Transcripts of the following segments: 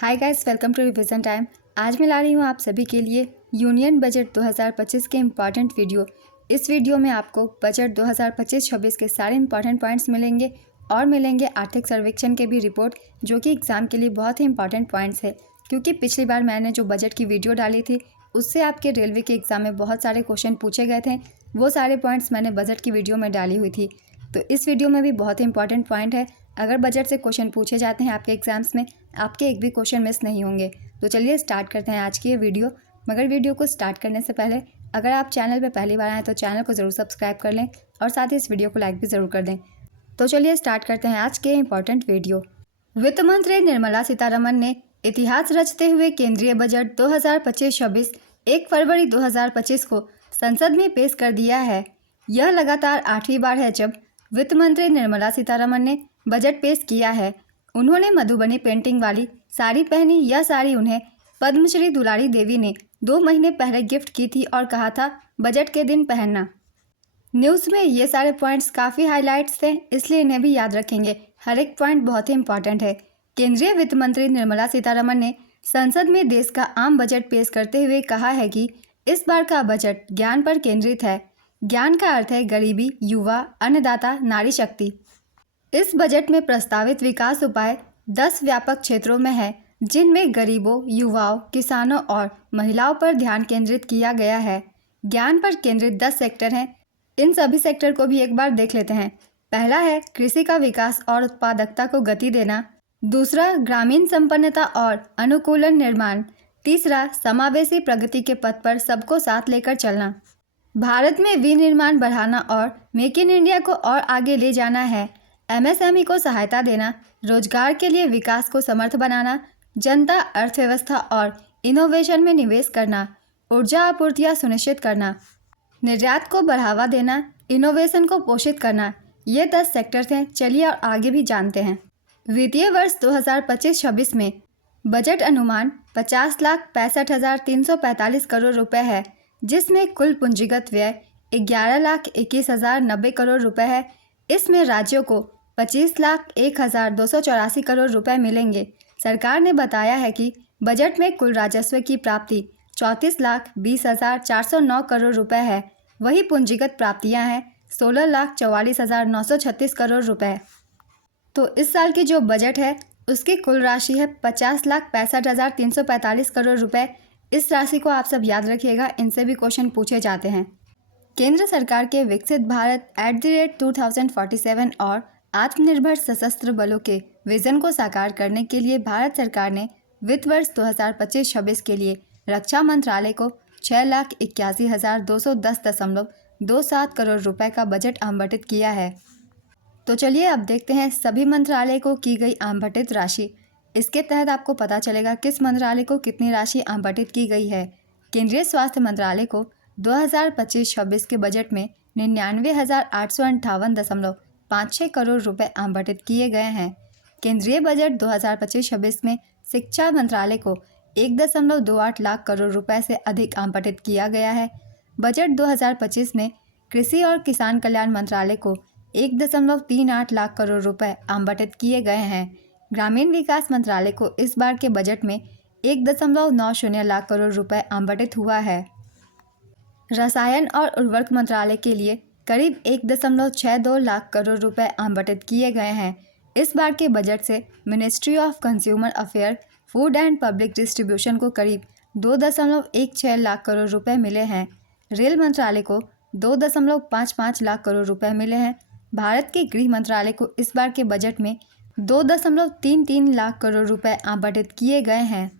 Hi guys, welcome to revision time. आज मैं ला रही हूँ आप सभी के लिए यूनियन बजट 2025 के इम्पॉर्टेंट वीडियो। इस वीडियो में आपको बजट 2025-26 के सारे इम्पॉर्टेंट पॉइंट्स मिलेंगे और मिलेंगे आर्थिक सर्वेक्षण के भी रिपोर्ट, जो कि एग्ज़ाम के लिए बहुत ही इंपॉर्टेंट पॉइंट्स है। क्योंकि पिछली बार मैंने जो बजट की वीडियो डाली थी उससे आपके रेलवे के एग्ज़ाम में बहुत सारे क्वेश्चन पूछे गए थे। वो सारे पॉइंट्स मैंने बजट की वीडियो में डाली हुई थी। तो इस वीडियो में भी बहुत ही इंपॉर्टेंट पॉइंट है। अगर बजट से क्वेश्चन पूछे जाते हैं आपके एग्जाम्स में, आपके एक भी क्वेश्चन मिस नहीं होंगे। तो चलिए स्टार्ट करते हैं आज की ये वीडियो। मगर वीडियो को स्टार्ट करने से पहले अगर आप चैनल पर पहली बार आएँ तो चैनल को ज़रूर सब्सक्राइब कर लें और साथ ही इस वीडियो को लाइक भी ज़रूर कर दें। तो चलिए स्टार्ट करते हैं आज के इम्पॉर्टेंट वीडियो। वित्त मंत्री निर्मला सीतारमण ने इतिहास रचते हुए केंद्रीय बजट 2025-26 1 फरवरी 2025 को संसद में पेश कर दिया है। यह लगातार 8वीं बार है जब वित्त मंत्री निर्मला सीतारमण ने बजट पेश किया है। उन्होंने मधुबनी पेंटिंग वाली साड़ी पहनी। यह साड़ी उन्हें पद्मश्री दुलारी देवी ने 2 महीने पहले गिफ्ट की थी और कहा था बजट के दिन पहनना। न्यूज़ में ये सारे पॉइंट्स काफ़ी हाईलाइट्स थे, इसलिए इन्हें भी याद रखेंगे। हर एक पॉइंट बहुत ही इंपॉर्टेंट है। केंद्रीय वित्त मंत्री निर्मला सीतारमण ने संसद में देश का आम बजट पेश करते हुए कहा है कि इस बार का बजट ज्ञान पर केंद्रित है। ज्ञान का अर्थ है गरीबी, युवा, अन्नदाता, नारी शक्ति। इस बजट में प्रस्तावित विकास उपाय 10 व्यापक क्षेत्रों में है, जिनमें गरीबों, युवाओं, किसानों और महिलाओं पर ध्यान केंद्रित किया गया है। ज्ञान पर केंद्रित 10 सेक्टर हैं। इन सभी सेक्टर को भी एक बार देख लेते हैं। पहला है कृषि का विकास और उत्पादकता को गति देना। दूसरा, ग्रामीण संपन्नता और अनुकूलन निर्माण। तीसरा, समावेशी प्रगति के पथ पर सबको साथ लेकर चलना। भारत में विनिर्माण बढ़ाना और मेक इन इंडिया को और आगे ले जाना है। एमएसएमई को सहायता देना, रोजगार के लिए विकास को समर्थ बनाना, जनता, अर्थव्यवस्था और इनोवेशन में निवेश करना, ऊर्जा आपूर्तियाँ सुनिश्चित करना, निर्यात को बढ़ावा देना, इनोवेशन को पोषित करना। ये 10 सेक्टर्स हैं। चलिए और आगे भी जानते हैं। वित्तीय वर्ष 2025-26 में बजट अनुमान 50,65,345 करोड़ रुपए है, जिसमें कुल पूंजीगत व्यय 11,21,090 करोड़ रुपए है। इसमें राज्यों को 25,01,284 करोड़ रुपए मिलेंगे। सरकार ने बताया है कि बजट में कुल राजस्व की प्राप्ति 34,20,409 करोड़ रुपए है। वही पूंजीगत प्राप्तियां हैं 16,44,936 करोड़ रुपए। तो इस साल की जो बजट है उसकी कुल राशि है 50,65,345 करोड़ रुपए। इस राशि को आप सब याद रखिएगा, इनसे भी क्वेश्चन पूछे जाते हैं। केंद्र सरकार के विकसित भारत @2047 और आत्मनिर्भर सशस्त्र बलों के विजन को साकार करने के लिए भारत सरकार ने वित्त वर्ष 2025-26 के लिए रक्षा मंत्रालय को 6,81,210.27 करोड़ रुपए का बजट आवंटित किया है। तो चलिए अब देखते हैं सभी मंत्रालय को की गई आवंटित राशि। इसके तहत आपको पता चलेगा किस मंत्रालय को कितनी राशि आवंटित की गई है। केंद्रीय स्वास्थ्य मंत्रालय को 2025-26 के बजट में 99,858.56 करोड़ रुपए आवंटित किए गए हैं। केंद्रीय बजट 2025-26 में शिक्षा मंत्रालय को 1.28 लाख करोड़ रुपए से अधिक आवंटित किया गया है। बजट 2025 में कृषि और किसान कल्याण मंत्रालय को 1.38 लाख करोड़ रुपए आवंटित किए गए हैं। ग्रामीण विकास मंत्रालय को इस बार के बजट में 1.90 लाख करोड़ रुपए आवंटित हुआ है। रसायन और उर्वरक मंत्रालय के लिए करीब 1.62 लाख करोड़ रुपए आवंटित किए गए हैं। इस बार के बजट से ministry of consumer affair, food and public distribution को करीब 2.16 लाख करोड़ रुपए मिले हैं। रेल मंत्रालय को 2.55 लाख करोड़ रुपए मिले हैं। भारत के गृह मंत्रालय को इस बार के बजट में 2.33 लाख करोड़ रुपए आवंटित किए गए हैं।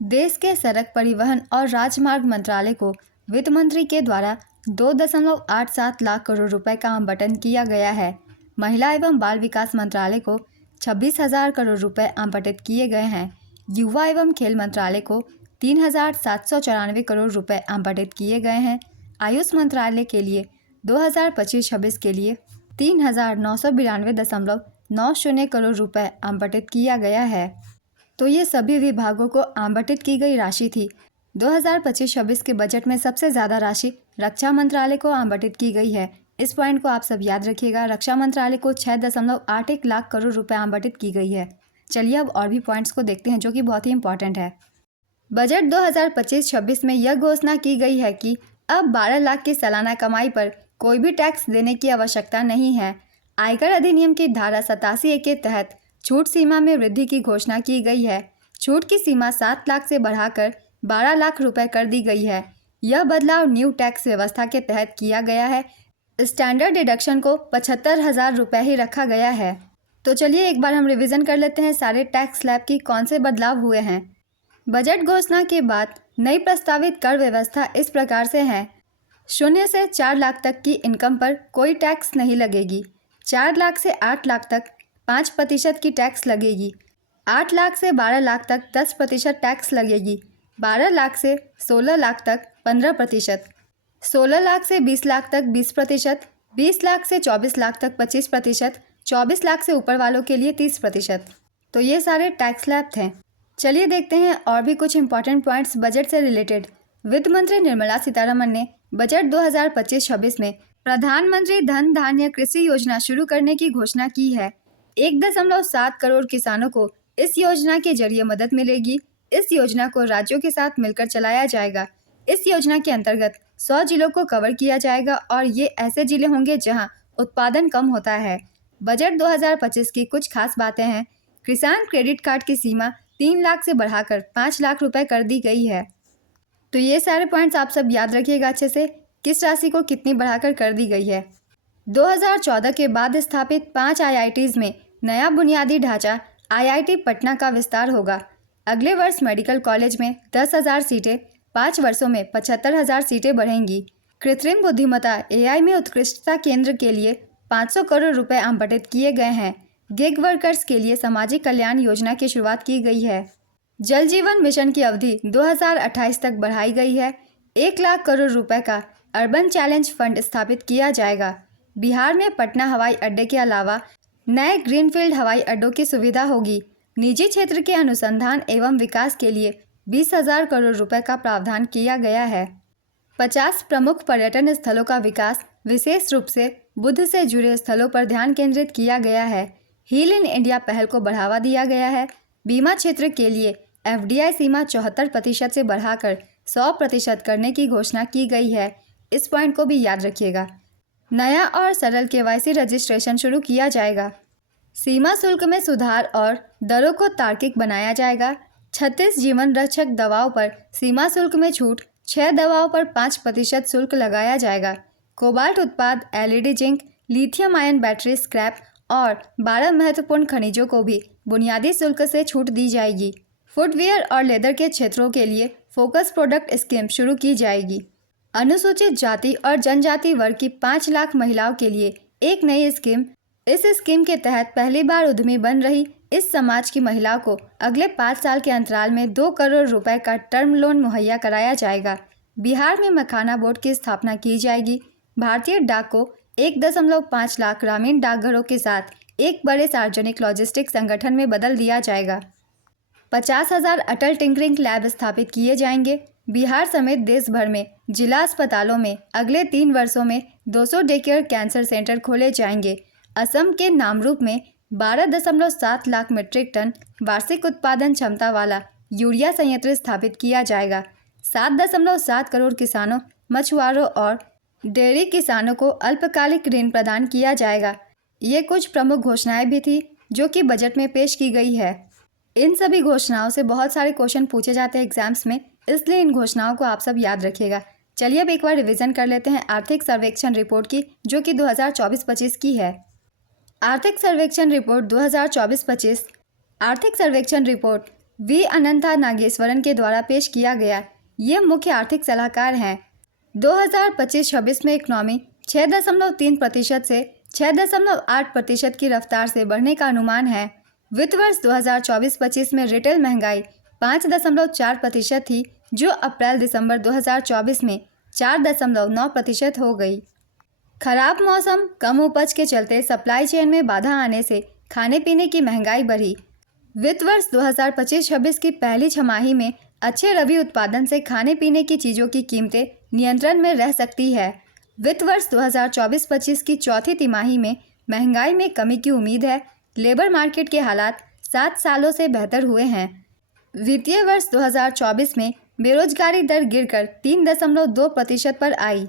देश के सड़क परिवहन और राजमार्ग मंत्रालय को वित्त मंत्री के द्वारा 2.87 लाख करोड़ रुपए का आवंटन किया गया है। महिला एवं बाल विकास मंत्रालय को 26,000 करोड़ रुपए आवंटित किए गए हैं। युवा एवं खेल मंत्रालय को 3,794 करोड़ रुपए आवंटित किए गए हैं। आयुष मंत्रालय के लिए 2025-26 के लिए 3,992.90 करोड़ रुपए आवंटित किया गया है। तो ये सभी विभागों को आवंटित की गई राशि थी। 2025-26 के बजट में सबसे ज़्यादा राशि रक्षा मंत्रालय को आवंटित की गई है। इस पॉइंट को आप सब याद रखिएगा। रक्षा मंत्रालय को 6.81 लाख करोड़ रुपए आवंटित की गई है। चलिए अब और भी पॉइंट्स को देखते हैं जो कि बहुत ही इंपॉर्टेंट है। बजट 2025-26 में यह घोषणा की गई है कि अब 12 लाख की सालाना कमाई पर कोई भी टैक्स देने की आवश्यकता नहीं है। आयकर अधिनियम की धारा 87A के तहत छूट सीमा में वृद्धि की घोषणा की गई है। छूट की सीमा 7 लाख से बढ़ाकर 12 लाख रुपए कर दी गई है। यह बदलाव न्यू टैक्स व्यवस्था के तहत किया गया है। स्टैंडर्ड डिडक्शन को 75,000 रुपये ही रखा गया है। तो चलिए एक बार हम रिवीजन कर लेते हैं सारे टैक्स स्लैब की कौन से बदलाव हुए हैं। बजट घोषणा के बाद नई प्रस्तावित कर व्यवस्था इस प्रकार से है। 0 से 4 लाख तक की इनकम पर कोई टैक्स नहीं लगेगी। 4 लाख से 8 लाख तक 5% की टैक्स लगेगी। 8 लाख से 12 लाख तक 10% टैक्स लगेगी। 12 लाख से 16 लाख तक 15%। 16 लाख से 20 लाख तक 20%। 20 लाख से 24 लाख तक 25%। 24 लाख से ऊपर वालों के लिए 30%। तो ये सारे टैक्स स्लैब थे। चलिए देखते हैं और भी कुछ इंपॉर्टेंट पॉइंट्स बजट से रिलेटेड। वित्त मंत्री निर्मला सीतारमण ने बजट 2025-26 में प्रधानमंत्री धन धान्य कृषि योजना शुरू करने की घोषणा की है। 1.7 करोड़ किसानों को इस योजना के जरिए मदद मिलेगी। इस योजना को राज्यों के साथ मिलकर चलाया जाएगा। इस योजना के अंतर्गत 100 जिलों को कवर किया जाएगा और ये ऐसे जिले होंगे जहां उत्पादन कम होता है। बजट 2025 की कुछ खास बातें हैं। किसान क्रेडिट कार्ड की सीमा 3 लाख से बढ़ाकर 5 लाख रुपए कर दी गई है। तो ये सारे पॉइंट्स आप सब याद रखिएगा अच्छे से, किस राशि को कितनी बढ़ाकर कर दी गई है। 2014 के बाद स्थापित 5 IITs में नया बुनियादी ढांचा IIT पटना का विस्तार होगा। अगले वर्ष मेडिकल कॉलेज में 10,000 सीटें, 5 वर्षों में 75,000 सीटें बढ़ेंगी। कृत्रिम बुद्धिमत्ता AI में उत्कृष्टता केंद्र के लिए 500 करोड़ रुपए आवंटित किए गए हैं। गिग वर्कर्स के लिए सामाजिक कल्याण योजना की शुरुआत की गई है। जल जीवन मिशन की अवधि 2028 तक बढ़ाई गई है। 1 लाख करोड़ रुपए का अर्बन चैलेंज फंड स्थापित किया जाएगा। बिहार में पटना हवाई अड्डे के अलावा नए ग्रीनफील्ड हवाई अड्डों की सुविधा होगी। निजी क्षेत्र के अनुसंधान एवं विकास के लिए 20,000 करोड़ रुपए का प्रावधान किया गया है। 50 प्रमुख पर्यटन स्थलों का विकास, विशेष रूप से बुद्ध से जुड़े स्थलों पर ध्यान केंद्रित किया गया है। हील इन इंडिया पहल को बढ़ावा दिया गया है। बीमा क्षेत्र के लिए FDI सीमा 74% से बढ़ाकर 100% करने की घोषणा की गई है। इस पॉइंट को भी याद रखिएगा। नया और सरल KYC रजिस्ट्रेशन शुरू किया जाएगा। सीमा शुल्क में सुधार और दरों को तार्किक बनाया जाएगा। 36 जीवन रक्षक दवाओं पर सीमा शुल्क में छूट, 6 दवाओं पर 5% शुल्क लगाया जाएगा। कोबाल्ट उत्पाद, LED zinc, lithium ion battery scrap और 12 महत्वपूर्ण खनिजों को भी बुनियादी शुल्क से छूट दी जाएगी। फुटवियर और लेदर के क्षेत्रों के लिए फोकस प्रोडक्ट स्कीम शुरू की जाएगी। अनुसूचित जाति और जनजाति वर्ग की 5 लाख महिलाओं के लिए एक नई स्कीम। इस स्कीम के तहत पहली बार उद्यमी बन रही इस समाज की महिलाओं को अगले 5 साल के अंतराल में 2 करोड़ रुपए का टर्म लोन मुहैया कराया जाएगा। बिहार में मखाना बोर्ड की स्थापना की जाएगी। भारतीय डाक को 1.5 लाख ग्रामीण डाकघरों के साथ एक बड़े सार्वजनिक लॉजिस्टिक संगठन में बदल दिया जाएगा। 50,000 अटल टिंकरिंग लैब स्थापित किए जाएंगे। बिहार समेत देश भर में जिला अस्पतालों में अगले 3 वर्षों में 200 डे केयर कैंसर सेंटर खोले जाएंगे। असम के नामरूप में 12.7 लाख मीट्रिक टन वार्षिक उत्पादन क्षमता वाला यूरिया संयंत्र स्थापित किया जाएगा। 7.7 करोड़ किसानों, मछुआरों और डेयरी किसानों को अल्पकालिक ऋण प्रदान किया जाएगा। ये कुछ प्रमुख घोषणाएं भी थी जो कि बजट में पेश की गई है। इन सभी घोषणाओं से बहुत सारे क्वेश्चन पूछे जाते हैं एग्जाम्स में, इसलिए इन घोषणाओं को आप सब याद रखिएगा। चलिए अब एक बार रिवीजन कर लेते हैं आर्थिक सर्वेक्षण रिपोर्ट की, जो कि 2024-25 की है। आर्थिक सर्वेक्षण रिपोर्ट 2024-25। आर्थिक सर्वेक्षण रिपोर्ट V अनंता नागेश्वरन के द्वारा पेश किया गया। ये मुख्य आर्थिक सलाहकार हैं। 2025-26 में इकोनॉमी 6.3% से 6.8% की रफ्तार से बढ़ने का अनुमान है। वित्त वर्ष 2024-25 में रिटेल महंगाई 5.4% थी, जो अप्रैल दिसंबर 2024 में 4.9% हो गई। खराब मौसम, कम उपज के चलते सप्लाई चेन में बाधा आने से खाने पीने की महंगाई बढ़ी। वित्त वर्ष 2025-26 की पहली छमाही में अच्छे रबी उत्पादन से खाने पीने की चीज़ों की कीमतें नियंत्रण में रह सकती है। वित्त वर्ष 2024-25 की चौथी तिमाही में महंगाई में कमी की उम्मीद है। लेबर मार्केट के हालात 7 सालों से बेहतर हुए हैं। वित्तीय वर्ष 2024 में बेरोजगारी दर गिरकर 3.2% पर आई।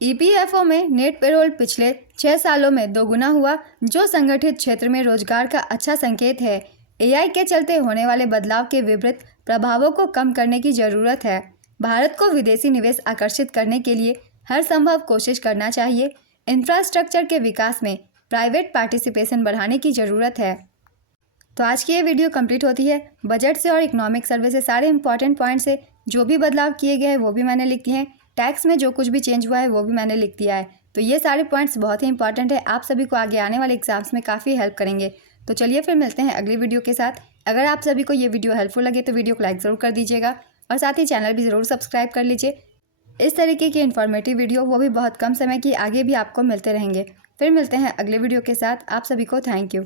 ईपीएफओ में नेट पेरोल पिछले 6 सालों में दोगुना हुआ, जो संगठित क्षेत्र में रोजगार का अच्छा संकेत है। एआई के चलते होने वाले बदलाव के विपरीत प्रभावों को कम करने की ज़रूरत है। भारत को विदेशी निवेश आकर्षित करने के लिए हर संभव कोशिश करना चाहिए। इंफ्रास्ट्रक्चर के विकास में प्राइवेट पार्टिसिपेशन बढ़ाने की ज़रूरत है। तो आज की ये वीडियो कंप्लीट होती है। बजट से और इकोनॉमिक सर्वे से सारे इंपॉर्टेंट पॉइंट्स से जो भी बदलाव किए गए हैं वो भी मैंने लिख दिए हैं। टैक्स में जो कुछ भी चेंज हुआ है वो भी मैंने लिख दिया है। तो ये सारे पॉइंट्स बहुत ही इंपॉर्टेंट है, आप सभी को आगे आने वाले एग्जाम्स में काफ़ी हेल्प करेंगे। तो चलिए फिर मिलते हैं अगली वीडियो के साथ। अगर आप सभी को ये वीडियो हेल्पफुल लगे तो वीडियो को लाइक ज़रूर कर दीजिएगा और साथ ही चैनल भी ज़रूर सब्सक्राइब कर लीजिए। इस तरीके की इन्फॉर्मेटिव वीडियो वो भी बहुत कम समय की आगे भी आपको मिलते रहेंगे। फिर मिलते हैं अगले वीडियो के साथ। आप सभी को थैंक यू।